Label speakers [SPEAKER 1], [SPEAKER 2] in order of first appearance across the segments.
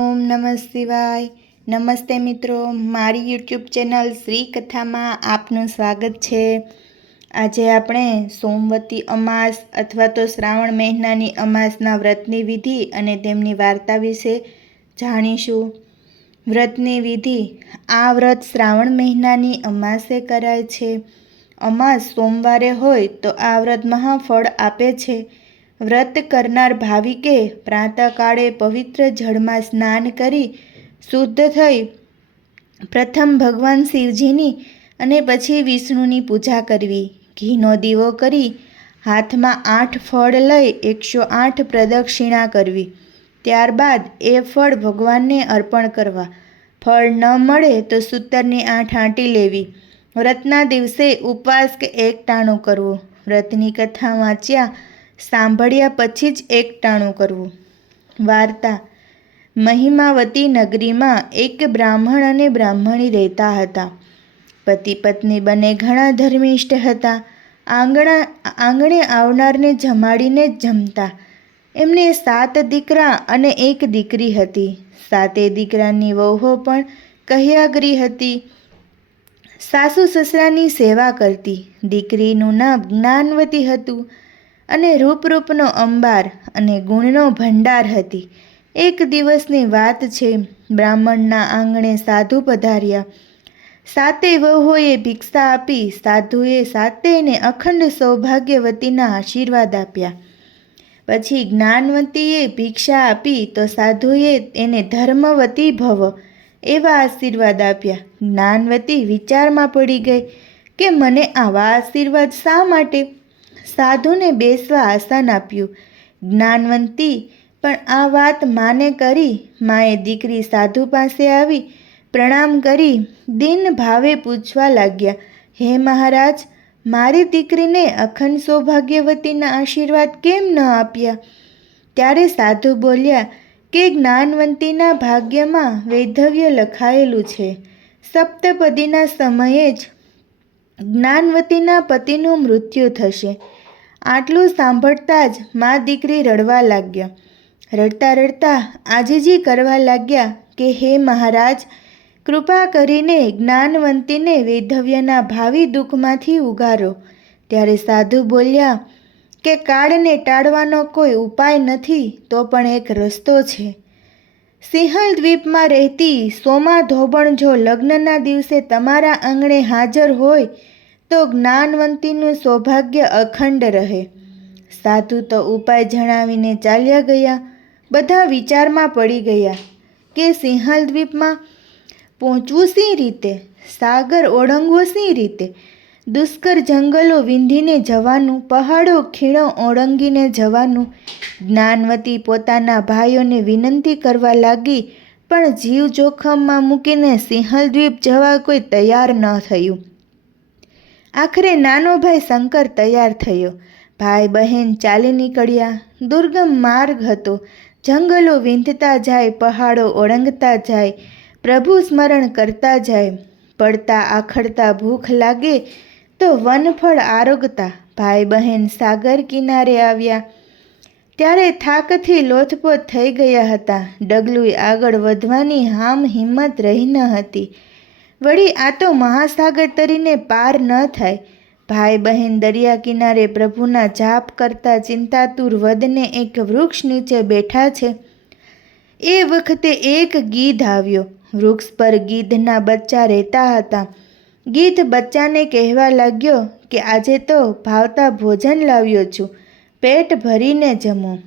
[SPEAKER 1] ઓમ નમઃ શિવાય. નમસ્તે મિત્રો, મારી યુટ્યુબ ચેનલ શ્રી કથામાં આપનું સ્વાગત છે. આજે આપણે સોમવતી અમાસ અથવા તો શ્રાવણ મહિનાની અમાસના વ્રતની વિધિ અને તેમની વાર્તા વિશે જાણીશું. વ્રતની વિધિ આ વ્રત શ્રાવણ મહિનાની અમાસે કરાય છે. અમાસ સોમવારે હોય તો આ વ્રત મહાફળ આપે છે. વ્રત કરનાર ભાવિકે પ્રાતઃકાળે પવિત્ર જળમાં સ્નાન કરી શુદ્ધ થઈ પ્રથમ ભગવાન શિવજીની અને પછી વિષ્ણુની પૂજા કરવી. ઘીનો દીવો કરી હાથમાં આઠ ફળ લઈ એકસો આઠ પ્રદક્ષિણા કરવી. ત્યારબાદ એ ફળ ભગવાનને અર્પણ કરવા. ફળ ન મળે તો સૂતરની આઠ આંટી લેવી. વ્રતના દિવસે ઉપવાસ કે એકટાણું કરવું. વ્રતની કથા વાંચ્યા સાંભળ્યા પછી જ એકટાણું કરવું. વાર્તા. મહિમાવતી નગરીમાં એક બ્રાહ્મણ અને બ્રાહ્મણી રહેતા હતા. પતિ પત્ની બંને ઘણા ધર્મિષ્ઠ હતા. આંગણા, આંગણે આવનારને જમાડીને જ જમતા. એમને સાત દીકરા અને એક દીકરી હતી. સાતે દીકરાની વહુઓ પણ કહ્યાગરી હતી. સાસુ સસરાની સેવા કરતી. દીકરીનું નામ જ્ઞાનવતી હતું. અને રૂપરૂપનો અંબાર અને ગુણનો ભંડાર હતી. એક દિવસની વાત છે, બ્રાહ્મણના આંગણે સાધુ પધાર્યા. સાતે વહુઓએ ભિક્ષા આપી, સાધુએ સાતેને અખંડ સૌભાગ્યવતીના આશીર્વાદ આપ્યા. પછી જ્ઞાનવતીએ ભિક્ષા આપી તો સાધુએ એને ધર્મવતી ભવ એવા આશીર્વાદ આપ્યા. જ્ઞાનવતી વિચારમાં પડી ગઈ કે, મને આવા આશીર્વાદ શા માટે? સાધુને બેસવા આસન આપ્યું. જ્ઞાનવંતી, પણ આ વાત માને કરી? માએ દીકરી સાધુ પાસે આવી, પ્રણામ કરી, દિન ભાવે પૂછવા લાગ્યા. હે મહારાજ, મારી દીકરીને અખંડ સૌભાગ્યવતીના આશીર્વાદ કેમ ન આપ્યા? ત્યારે સાધુ બોલ્યા, કે જ્ઞાનવંતીના ભાગ્યમાં વૈધવ્ય લખાયેલું છે. સપ્તપદીના સમયે જ જ્ઞાનવતીના પતિનું મૃત્યુ થશે. આટલું સાંભળતા જ મા દીકરી રડવા લાગ્યા. રડતા રડતા આજીજી કરવા લાગ્યા કે, હે મહારાજ, કૃપા કરીને જ્ઞાનવંતીને વૈધવ્યના ભાવિ દુઃખમાંથી ઉગારો. ત્યારે સાધુ બોલ્યા, કે કાળને ટાળવાનો કોઈ ઉપાય નથી, તો પણ એક રસ્તો છે. સિંહલ દ્વીપમાં રહેતી સોમા ધોબણ જો લગ્નના દિવસે તમારા આંગણે હાજર હોય તો જ્ઞાનવંતીનું સૌભાગ્ય અખંડ રહે. સાધુ તો ઉપાય જણાવીને ચાલ્યા ગયા, બધા વિચારમાં પડી ગયા કે સિંહલ દ્વીપમાં પહોંચવું સી રીતે, સાગર ઓળંગવો સી રીતે, દુષ્કર જંગલો વિંધીને જવાનું, પહાડો ખીણો ઓળંગીને જવાનું, જ્ઞાનવતી પોતાના ભાઈઓને વિનંતી કરવા લાગી, પણ જીવ જોખમમાં મૂકીને સિંહલ દ્વીપ જવા કોઈ તૈયાર ન થયું. આખરે નાનો ભાઈ શંકર તૈયાર થયો. ભાઈ બહેન ચાલી નીકળ્યા. દુર્ગમ માર્ગ હતો. જંગલો વીંધતા જાય, પહાડો ઓળંગતા જાય, પ્રભુ સ્મરણ કરતા જાય. પડતા આખડતા ભૂખ લાગે તો વનફળ આરોગતા. ભાઈ બહેન સાગર કિનારે આવ્યા. ત્યારે થાકથી લોથપોથ થઈ ગયા હતા. ડગલું આગળ વધવાની હામ હિંમત રહી ન હતી. વળી આ તો મહાસાગર તરીને પાર ન થાય. ભાઈ બહેન દરિયા કિનારે પ્રભુના જાપ કરતા ચિંતાતુર વદને એક વૃક્ષ નીચે બેઠા છે. એ વખતે એક ગીધ આવ્યો. વૃક્ષ પર ગીધના બચ્ચા રહેતા હતા. ગીધ બચ્ચાને કહેવા લાગ્યો કે, આજે તો ભાવતા ભોજન લાવ્યો છું. પેટ ભરીને જમો.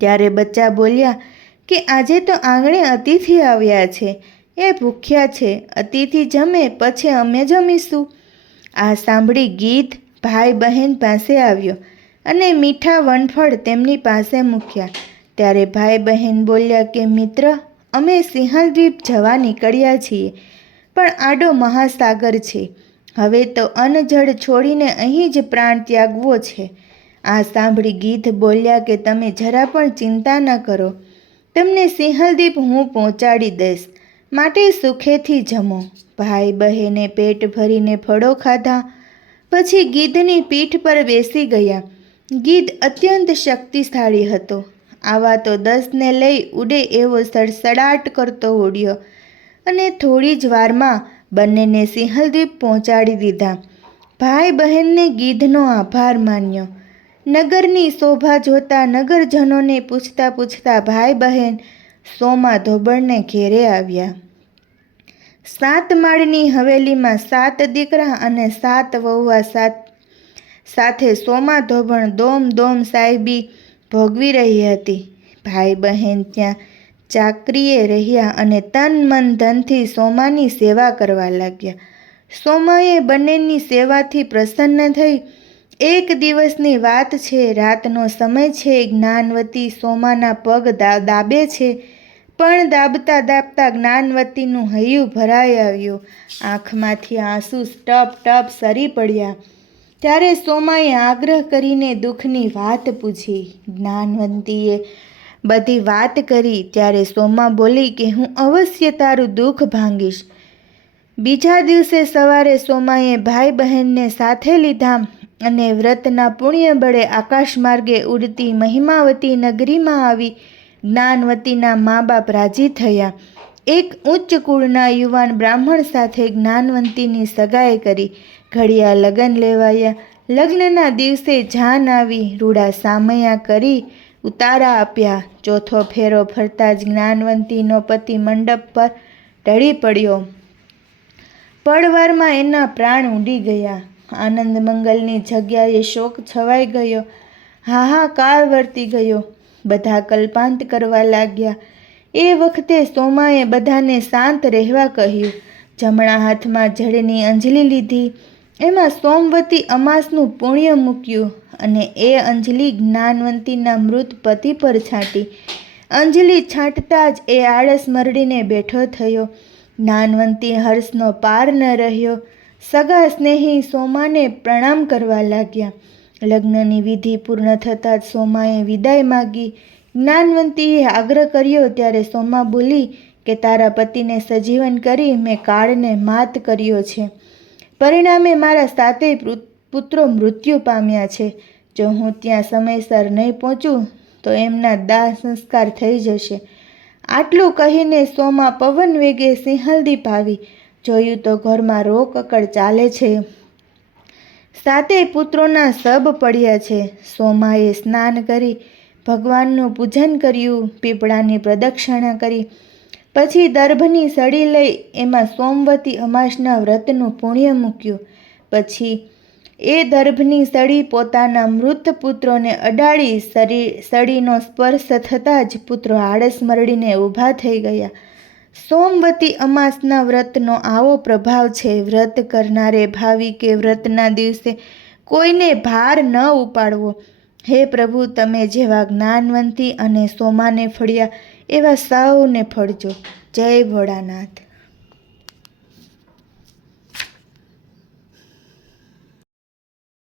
[SPEAKER 1] ત્યારે બચ્ચા બોલ્યા કે, આજે તો આંગણે અતિથિ આવ્યા છે. એ ભૂખ્યા છે. અતિથિ જમે, પછી અમે જમીશું. આ સાંભળી ગીત ભાઈ બહેન પાસે આવ્યો અને મીઠા વનફળ તેમની પાસે મૂક્યા. ત્યારે ભાઈ બહેન બોલ્યા કે, મિત્ર, અમે સિંહલદ્વીપ જવા નીકળ્યા છીએ, પણ આડો મહાસાગર છે. હવે તો અનજળ છોડીને અહીં જ પ્રાણ ત્યાગવો છે. આ સાંભળી ગીધ બોલ્યા કે, તમે જરા પણ ચિંતા ન કરો. તમને સિંહલદીપ હું પહોંચાડી દઈશ. માટે સુખેથી જમો. ભાઈ બહેને પેટ ભરીને ફળો ખાધા, પછી ગીધની પીઠ પર બેસી ગયા. ગીધ અત્યંત શક્તિશાળી હતો. આવા તો દસને લઈ ઉડે એવો સડસડાટ કરતો ઉડ્યો અને થોડી જ વારમાં બંનેને સિંહલદ્વીપ પહોંચાડી દીધા. ભાઈ બહેનને ગીધનો આભાર માન્યો. નગરની શોભા જોતા નગરજનોને પૂછતા પૂછતા ભાઈ બહેન સોમા ધોબણને ઘેરે આવ્યા. સાત માળની હવેલીમાં સાત દીકરા અને સાત વહુવા સાત, સાથે સોમા ધોબણ દોમ દોમ સાહેબી ભોગવી રહી હતી. ભાઈ બહેન ત્યાં ચાકરીએ રહ્યા અને તન મન ધનથી સોમાની સેવા કરવા લાગ્યા. સોમાએ બંનેની સેવાથી પ્રસન્ન થઈ એક દિવસની વાત છે, રાતનો સમય છે, જ્ઞાનવતી સોમાના પગ દા, દાબે છે, પણ દાબતા દાબતા જ્ઞાનવતીનું હૈયું ભરાઈ આવ્યું. આંખમાંથી આંસુ ટપ ટપ સરી પડ્યા. ત્યારે સોમાએ આગ્રહ કરીને દુઃખની વાત પૂછી. જ્ઞાનવંતીએ બધી વાત કરી. ત્યારે સોમા બોલી કે, હું અવશ્ય તારું દુઃખ ભાંગીશ. બીજા દિવસે સવારે સોમાએ ભાઈ બહેનને સાથે લીધા. અને વ્રતના પુણ્ય બળે આકાશ માર્ગે ઉડતી મહિમાવતી નગરીમાં આવી જ્ઞાનવતીના મા બાપ રાજી થયા. એક ઉચ્ચ કુળના યુવાન બ્રાહ્મણ સાથે જ્ઞાનવંતીની સગાઈ કરી. ઘડિયા લગ્ન લેવાયા. લગ્નના દિવસે જાન આવી, રૂડા સામયા કરી ઉતારા આપ્યા. ચોથો ફેરો ફરતા જ જ્ઞાનવંતીનો પતિ મંડપ પર ઢળી પડ્યો. પળવારમાં એના પ્રાણ ઊડી ગયા. આનંદ મંગલની જગ્યાએ શોક છવાઈ ગયો. હાહાકાર વર્તી ગયો. બધા કલ્પાંત કરવા લાગ્યા. એ વખતે સોમાએ બધાને શાંત રહેવા કહ્યું. જમણા હાથમાં જળની અંજલિ લીધી. એમાં સોમવતી અમાસનું પુણ્ય મૂક્યું અને એ અંજલિ જ્ઞાનવંતીના મૃત પતિ પર છાંટી. અંજલિ છાંટતા જ એ આળસ મરડીને બેઠો થયો. જ્ઞાનવંતી હર્ષનો પાર ન રહ્યો. સગા સ્નેહી સોમાને પ્રણામ કરવા લાગ્યા. લગ્નની વિધિ પૂર્ણ થતાં જ સોમાએ વિદાય માગી. જ્ઞાનવંતીએ આગ્રહ કર્યો, ત્યારે સોમા બોલી કે, તારા પતિને સજીવન કરી મેં કાળને માત કર્યો છે. પરિણામે મારા સાતેય પુત્રો મૃત્યુ પામ્યા છે. જો હું ત્યાં સમયસર નહીં પહોંચું, તો એમના દાહ સંસ્કાર થઈ જશે. આટલું કહીને સોમા પવન વેગે સિંહલદીપ આવી જોયું તો ઘરમાં રોકકડ ચાલે છે. સાતેય પુત્રોના સબ પડ્યા છે. સોમાએ સ્નાન કરી ભગવાનનું પૂજન કર્યું, પીપળાની પ્રદક્ષિણા કરી. પછી દર્ભની સડી લઈ એમાં સોમવતી અમાસના વ્રતનું પુણ્ય મૂક્યું. પછી એ દર્ભની સળી પોતાના મૃત પુત્રોને અડાડી સરી સળીનો સ્પર્શ થતાં જ પુત્રો આળસ મરડીને ઊભા થઈ ગયા. સોમવતી અમાસના વ્રતનો આવો પ્રભાવ છે. વ્રત કરનારે ભાવિકે વ્રતના દિવસે કોઈને ભાર ન ઉપાડવો. હે પ્રભુ, તમે જેવા જ્ઞાનવંતી અને સોમાને ફળ્યા એવા સૌને ફળજો. જય ભોળાનાથ.